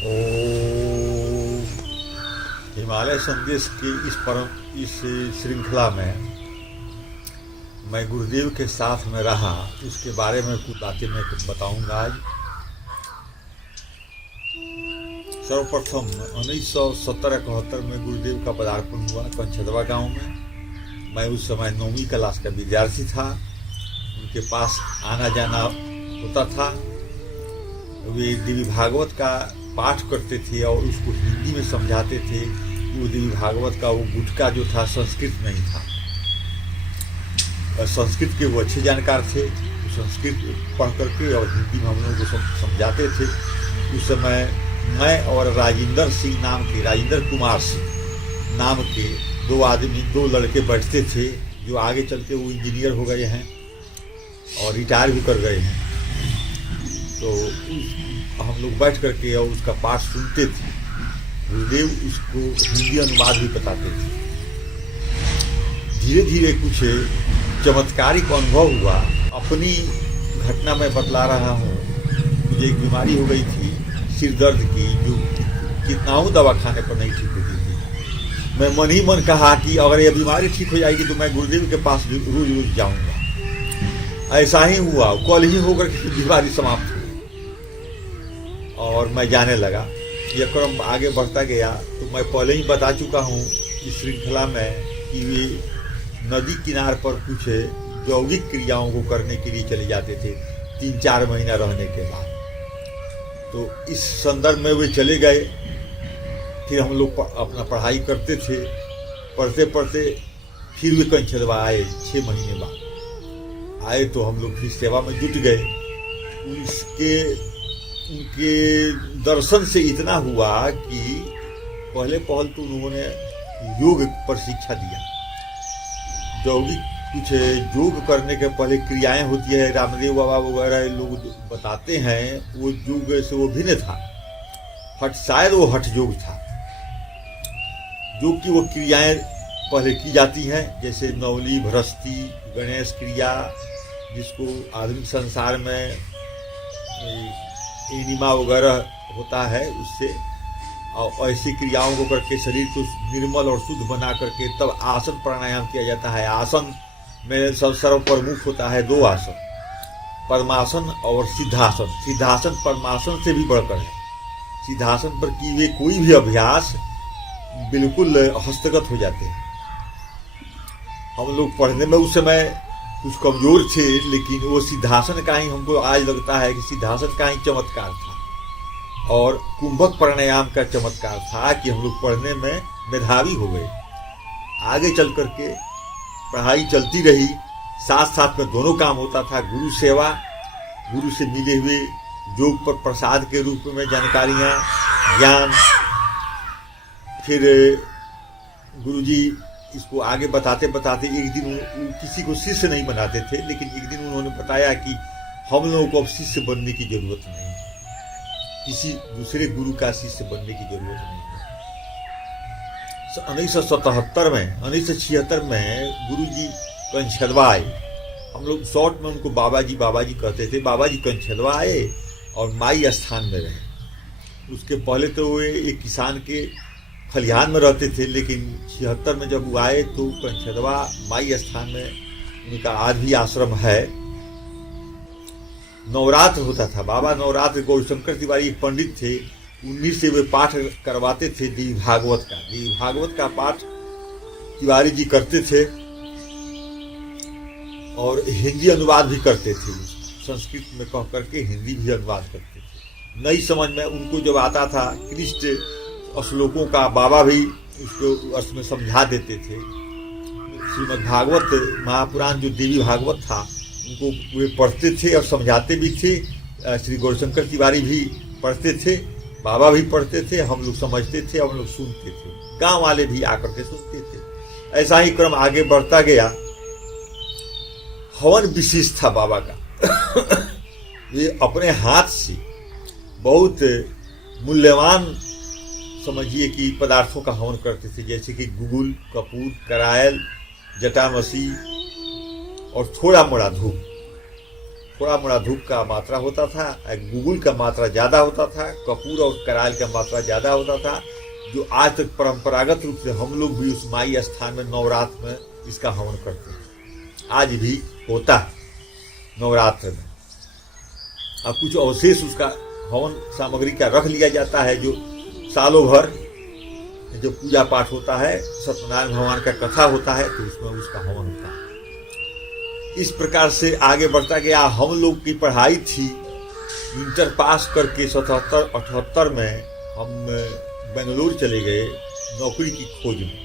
ओम। हिमालय संदेश की इस श्रृंखला में मैं गुरुदेव के साथ में रहा, उसके बारे में कुछ बातें मैं बताऊंगा आज। सर्वप्रथम 1970-71 में गुरुदेव का पदार्पण हुआ कंछदवा गांव में। मैं उस समय 9वीं क्लास का विद्यार्थी था। उनके पास आना जाना होता था। वे देवी भागवत का पाठ करते थे और उसको हिंदी में समझाते थे। वो देवी भागवत का वो गुटका जो था संस्कृत में ही था। संस्कृत के वो अच्छे जानकार थे। संस्कृत पढ़ करके और हिंदी में हम लोगों को समझाते थे। उस समय मैं और राजेंद्र कुमार सिंह नाम के दो लड़के बैठते थे, जो आगे चल के वो इंजीनियर हो गए हैं और रिटायर भी कर गए हैं। तो हम लोग बैठ करके और उसका पाठ सुनते थे। गुरुदेव उसको हिंदी अनुवाद भी बताते थे। धीरे धीरे कुछ चमत्कारिक अनुभव हुआ। अपनी घटना मैं बतला रहा हूँ। मुझे एक बीमारी हो गई थी सिर दर्द की, जो कितनाऊ दवाखाने पर नहीं ठीक होती थी। मैं मन ही मन कहा कि अगर यह बीमारी ठीक हो जाएगी तो मैं गुरुदेव के पास रोज रोज जाऊंगा। ऐसा ही हुआ। कल ही होकर के बीमारी समाप्त हुई और मैं जाने लगा। यह क्रम आगे बढ़ता गया। तो मैं पहले ही बता चुका हूँ इस श्रृंखला में कि वे नदी किनार पर कुछ यौगिक क्रियाओं को करने के लिए चले जाते थे 3-4 महीना रहने के बाद। तो इस संदर्भ में वे चले गए। फिर हम लोग अपना पढ़ाई करते थे। पढ़ते पढ़ते फिर वे कंछदवा आए। 6 महीने बाद आए तो हम लोग फिर सेवा में जुट गए। उनके दर्शन से इतना हुआ कि पहले तो उन्होंने योग पर शिक्षा दिया। यौगिक कुछ योग करने के पहले क्रियाएं होती है, रामदेव बाबा वगैरह लोग बताते हैं। वो योग से वो भिन्न था। शायद वो हठ योग था, जो कि वो क्रियाएं पहले की जाती हैं, जैसे नवली, भ्रष्टि, गणेश क्रिया, जिसको आधुनिक संसार में एनिमा वगैरह होता है, उससे और ऐसी क्रियाओं को करके शरीर को निर्मल और शुद्ध बना करके तब आसन प्राणायाम किया जाता है। आसन में सर्व प्रमुख होता है 2 आसन, पद्मासन और सिद्धासन। सिद्धासन पद्मासन से भी बढ़कर है। सिद्धासन पर किए हुए कोई भी अभ्यास बिल्कुल हस्तगत हो जाते हैं। हम लोग पढ़ने में उस समय कुछ कमजोर थे, लेकिन वो सिद्धासन का ही हमको आज लगता है कि सिद्धासन का ही चमत्कार था और कुंभक प्राणायाम का चमत्कार था कि हम लोग पढ़ने में मेधावी हो गए। आगे चल करके पढ़ाई चलती रही, साथ साथ में दोनों काम होता था। गुरु सेवा, गुरु से मिले हुए योग पर प्रसाद के रूप में जानकारियाँ, ज्ञान। फिर गुरुजी इसको आगे बताते बताते एक दिन किसी को शिष्य नहीं बनाते थे, लेकिन एक दिन उन्होंने बताया कि हम लोगों को अब शिष्य बनने की जरूरत नहीं है, किसी दूसरे गुरु का शिष्य बनने की जरूरत नहीं है। 1976 में गुरुजी कंछदवा आए। हम लोग शॉर्ट में उनको बाबा जी कहते थे। बाबा जी कंछदवा आए और माई स्थान में रहे। उसके पहले तो वे एक किसान के खलिहान में रहते थे, लेकिन 76 में जब वो आए तो कंछदवा माई स्थान में उनका आज भी आश्रम है। नवरात्र होता था। बाबा नवरात्र गौरशंकर तिवारी एक पंडित थे, उन्हीं से वे पाठ करवाते थे देवी भागवत का। देवी भागवत का पाठ तिवारी जी करते थे और हिंदी अनुवाद भी करते थे। संस्कृत में कह करके हिंदी भी अनुवाद करते थे। नई समझ में उनको जब आता था कृष्ण श्लोकों का, बाबा भी उसको अर्थ में समझा देते थे। श्रीमद् भागवत महापुराण जो देवी भागवत था, उनको वे पढ़ते थे और समझाते भी थे। श्री गौरशंकर तिवारी भी पढ़ते थे, बाबा भी पढ़ते थे, हम लोग समझते थे, हम लोग सुनते थे, गांव वाले भी आकर के सुनते थे। ऐसा ही क्रम आगे बढ़ता गया। हवन विशेष था बाबा का। वे अपने हाथ से बहुत मूल्यवान समझिए कि पदार्थों का हवन करते थे, जैसे कि गुगुल, कपूर, करायल, जटामसी और थोड़ा मोड़ा धूप। थोड़ा मोड़ा धूप का मात्रा होता था, गुगुल का मात्रा ज़्यादा होता था, कपूर और कराल का मात्रा ज़्यादा होता था, जो आज तक परंपरागत रूप से हम लोग भी उस माई स्थान में नवरात्र में इसका हवन करते हैं। आज भी होता है नवरात्र में। अब कुछ अवशेष उसका हवन सामग्री का रख लिया जाता है, जो सालों भर जो पूजा पाठ होता है, सत्यनारायण भगवान का कथा होता है, तो उसमें उसका हवन होता है। इस प्रकार से आगे बढ़ता गया। हम लोग की पढ़ाई थी, इंटर पास करके 77-78 में हम बेंगलोर चले गए नौकरी की खोज में,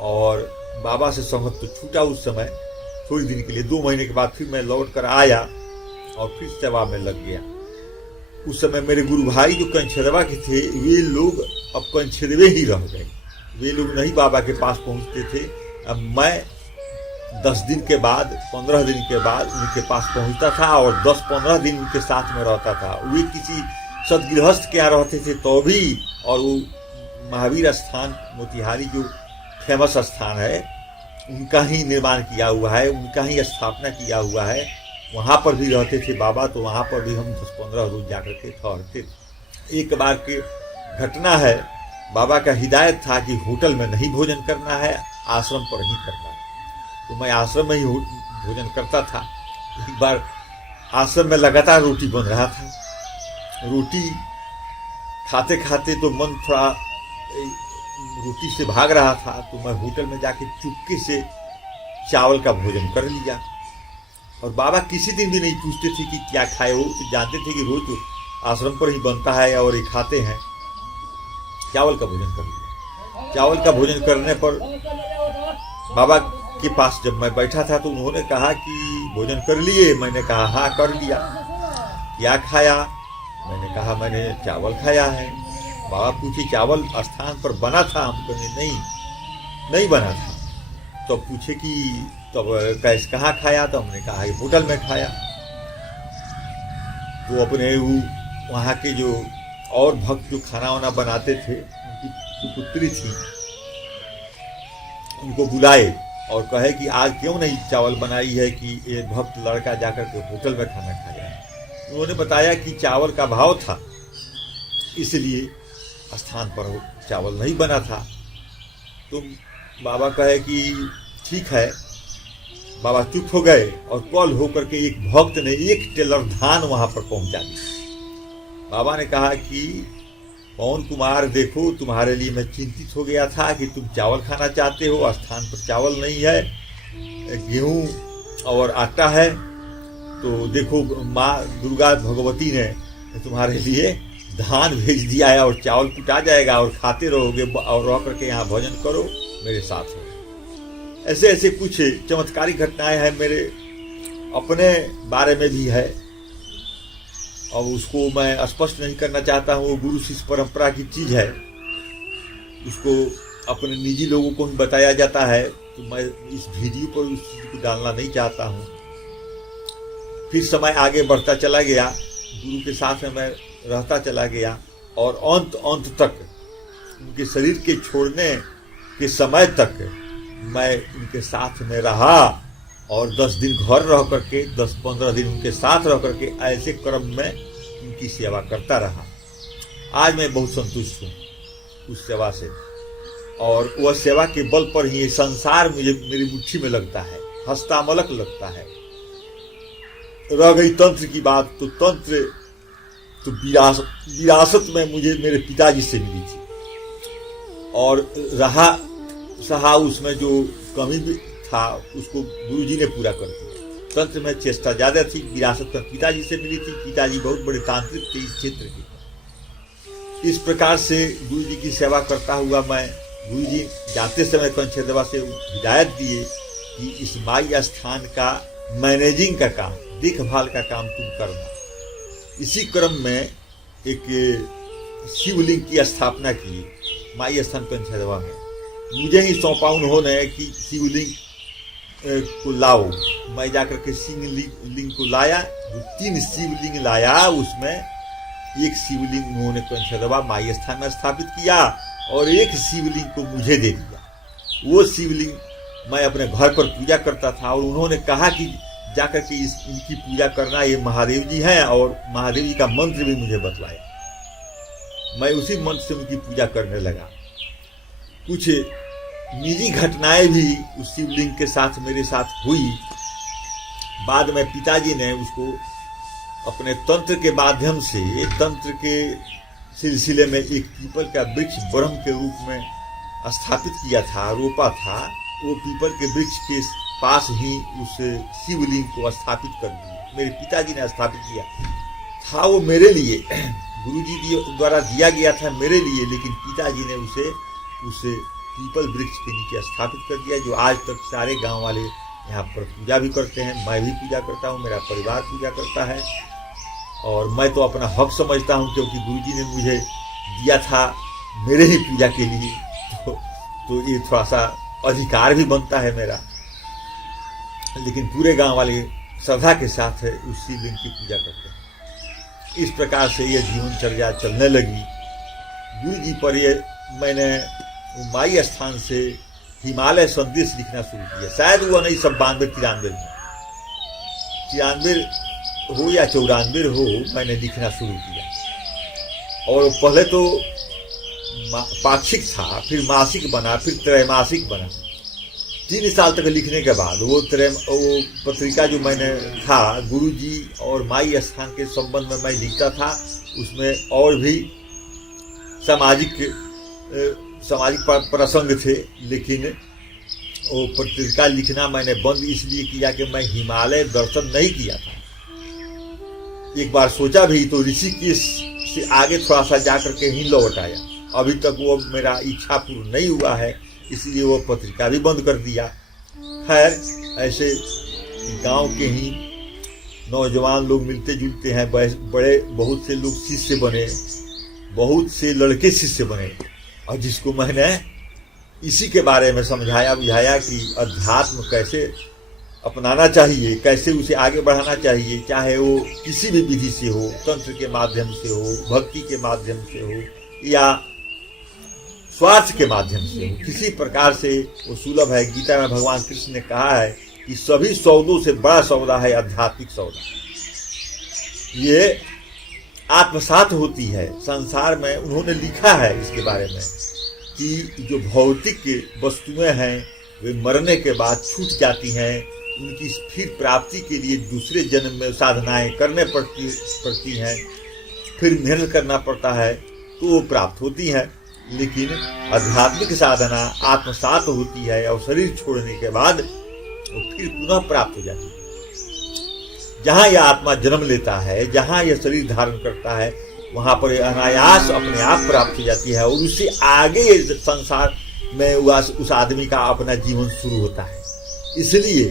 और बाबा से संगत तो छूटा उस समय थोड़ी दिन के लिए। 2 महीने के बाद फिर मैं लौट कर आया और फिर सेवा में लग गया। उस समय मेरे गुरु भाई जो कंछेदवा के थे, वे लोग अब कंछेदवे ही रह गए, वे लोग नहीं बाबा के पास पहुंचते थे। अब मैं 10 दिन के बाद 15 दिन के बाद उनके पास पहुंचता था और 10-15 दिन उनके साथ में रहता था। वे किसी सदगृहस्थ के यहाँ रहते थे तो भी, और वो महावीर स्थान मोतिहारी जो फेमस स्थान है उनका ही निर्माण किया हुआ है, उनका ही स्थापना किया हुआ है, वहाँ पर भी रहते थे बाबा। तो वहाँ पर भी हम 10-15 रोज जाकर के ठहरते थे। एक बार की घटना है, बाबा का हिदायत था कि होटल में नहीं भोजन करना है, आश्रम पर ही करना है। तो मैं आश्रम में ही भोजन करता था। एक बार आश्रम में लगातार रोटी बन रहा था, रोटी खाते खाते तो मन थोड़ा रोटी से भाग रहा था, तो मैं होटल में जाके चुपके से चावल का भोजन कर लिया। और बाबा किसी दिन भी नहीं पूछते थे कि क्या खाए हो, तो जानते थे कि रोज तो आश्रम पर ही बनता है और ये खाते हैं। चावल का भोजन कर लिया। चावल का भोजन करने पर बाबा के पास जब मैं बैठा था तो उन्होंने कहा कि भोजन कर लिए? मैंने कहा हाँ कर लिया। क्या खाया? मैंने कहा मैंने चावल खाया है। बाबा पूछे चावल स्थान पर बना था? हम कहे नहीं बना था। तो पूछे कि तब कैसे कहाँ खाया? तो हमने कहा ये होटल में खाया। तो अपने वहाँ के जो और भक्त जो खाना वाना बनाते थे, उनकी पुत्री थी, उनको बुलाए और कहे कि आज क्यों नहीं चावल बनाई है कि एक भक्त लड़का जाकर के होटल में खाना खाया है। उन्होंने बताया कि चावल का भाव था, इसलिए स्थान पर चावल नहीं बना था। तो बाबा कहे कि ठीक है। बाबा चुप हो गए और कॉल होकर के एक भक्त ने 1 टेलर धान वहां पर पहुंचा दिया। बाबा ने कहा कि पवन कुमार देखो, तुम्हारे लिए मैं चिंतित हो गया था कि तुम चावल खाना चाहते हो, स्थान पर चावल नहीं है, गेहूं और आटा है। तो देखो माँ दुर्गा भगवती ने तुम्हारे लिए धान भेज दिया है और चावल कुटा जाएगा और खाते रहोगे और रह करके यहाँ भोजन करो, मेरे साथ हो। ऐसे ऐसे कुछ चमत्कारी घटनाएं हैं, मेरे अपने बारे में भी है। अब उसको मैं स्पष्ट नहीं करना चाहता हूँ, वो गुरु शिष्य परंपरा की चीज है, उसको अपने निजी लोगों को ही बताया जाता है। तो मैं इस वीडियो पर उस चीज को डालना नहीं चाहता हूँ। फिर समय आगे बढ़ता चला गया, गुरु के साथ में मैं रहता चला गया और अंत तक उनके शरीर के छोड़ने के समय तक मैं उनके साथ में रहा और 10 दिन घर रह करके 10-15 दिन उनके साथ रह करके ऐसे क्रम में उनकी सेवा करता रहा। आज मैं बहुत संतुष्ट हूँ उस सेवा से, और वह सेवा के बल पर ही संसार मुझे मेरी मुट्ठी में लगता है, हस्तामलक लगता है। रह गई तंत्र की बात, तो तंत्र तो विरासत में मुझे मेरे पिताजी से मिली थी, और सहा उसमें जो कमी भी था उसको गुरुजी ने पूरा कर दिया। तंत्र में चेष्टा ज्यादा थी, विरासत में पिताजी से मिली थी। पिताजी बहुत बड़े तांत्रिक थे इस क्षेत्र के। इस प्रकार से गुरुजी की सेवा करता हुआ मैं, गुरुजी जाते समय कंछेदवा से हिदायत दिए कि इस माई स्थान का मैनेजिंग का काम, देखभाल का काम तुम करना। इसी क्रम में एक शिवलिंग की स्थापना की माई स्थान कंछेदवा में। मुझे ही सौंपा उन्होंने कि शिवलिंग को लाओ। मैं जाकर के शिवलिंग को लाया, 3 शिवलिंग लाया। उसमें एक शिवलिंग उन्होंने कंछेदवा माई स्थान में स्थापित किया और एक शिवलिंग को मुझे दे दिया। वो शिवलिंग मैं अपने घर पर पूजा करता था, और उन्होंने कहा कि जाकर के इनकी पूजा करना, ये महादेव जी हैं और महादेव जी का मंत्र भी मुझे बतलाया। मैं उसी मंत्र से उनकी पूजा करने लगा। कुछ निजी घटनाएं भी उस शिवलिंग के साथ मेरे साथ हुई। बाद में पिताजी ने उसको अपने तंत्र के माध्यम से, तंत्र के सिलसिले में एक पीपल का वृक्ष ब्रह्म के रूप में स्थापित किया था, रोपा था। वो पीपल के वृक्ष के पास ही उस शिवलिंग को स्थापित कर दिया, मेरे पिताजी ने स्थापित किया था। वो मेरे लिए गुरुजी द्वारा दिया गया था मेरे लिए, लेकिन पिताजी ने उसे पीपल वृक्ष के नीचे स्थापित कर दिया, जो आज तक सारे गांव वाले यहाँ पर पूजा भी करते हैं। मैं भी पूजा करता हूँ, मेरा परिवार पूजा करता है, और मैं तो अपना हक समझता हूँ, क्योंकि गुरुजी ने मुझे दिया था मेरे ही पूजा के लिए, तो ये थोड़ा सा अधिकार भी बनता है मेरा। लेकिन पूरे गांव वाले श्रद्धा के साथ उस शिवलिंग की पूजा करते हैं। इस प्रकार से ये जीवनचर्या चलने लगी। गुरु जी पर ये मैंने माई स्थान से हिमालय संदेश लिखना शुरू किया। शायद वो नहीं, सब 92-93 में, 93 हो या 94 हो, मैंने लिखना शुरू किया। और पहले तो पाक्षिक था, फिर मासिक बना, फिर त्रैमासिक बना। 3 साल तक लिखने के बाद वो पत्रिका जो मैंने था गुरुजी और माई स्थान के संबंध में मैं लिखता था, उसमें और भी सामाजिक प्रसंग थे, लेकिन वो पत्रिका लिखना मैंने बंद इसलिए किया कि मैं हिमालय दर्शन नहीं किया था। एक बार सोचा भी तो ऋषिकेश से आगे थोड़ा सा जाकर के ही लौट आया। अभी तक वो मेरा इच्छा पूर्ण नहीं हुआ है, इसलिए वो पत्रिका भी बंद कर दिया। खैर, ऐसे गांव के ही नौजवान लोग मिलते जुलते हैं, बड़े बहुत से लोग शिष्य बने, बहुत से लड़के शिष्य बने, और जिसको मैंने इसी के बारे में समझाया बुझाया कि अध्यात्म कैसे अपनाना चाहिए, कैसे उसे आगे बढ़ाना चाहिए, चाहे वो किसी भी विधि से हो, तंत्र के माध्यम से हो, भक्ति के माध्यम से हो, या स्वार्थ के माध्यम से हो, किसी प्रकार से वो सुलभ है। गीता में भगवान कृष्ण ने कहा है कि सभी सौदों से बड़ा सौदा है आध्यात्मिक सौदा। ये आत्मसात होती है संसार में। उन्होंने लिखा है इसके बारे में कि जो भौतिक वस्तुएं हैं वे मरने के बाद छूट जाती हैं, उनकी फिर प्राप्ति के लिए दूसरे जन्म में साधनाएं करने पड़ती हैं, फिर मेहनत करना पड़ता है तो वो प्राप्त होती हैं। लेकिन आध्यात्मिक साधना आत्मसात होती है और शरीर छोड़ने के बाद वो फिर पुनः प्राप्त हो जाती है। जहाँ यह आत्मा जन्म लेता है, जहाँ यह शरीर धारण करता है, वहाँ पर अनायास अपने आप प्राप्त हो जाती है, और उससे आगे संसार में उस आदमी का अपना जीवन शुरू होता है। इसलिए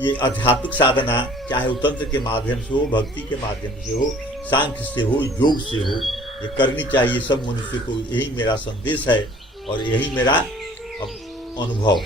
ये आध्यात्मिक साधना, चाहे वो तंत्र के माध्यम से हो, भक्ति के माध्यम से हो, सांख्य से हो, योग से हो, ये करनी चाहिए सब मनुष्य को। यही मेरा संदेश है और यही मेरा अनुभव।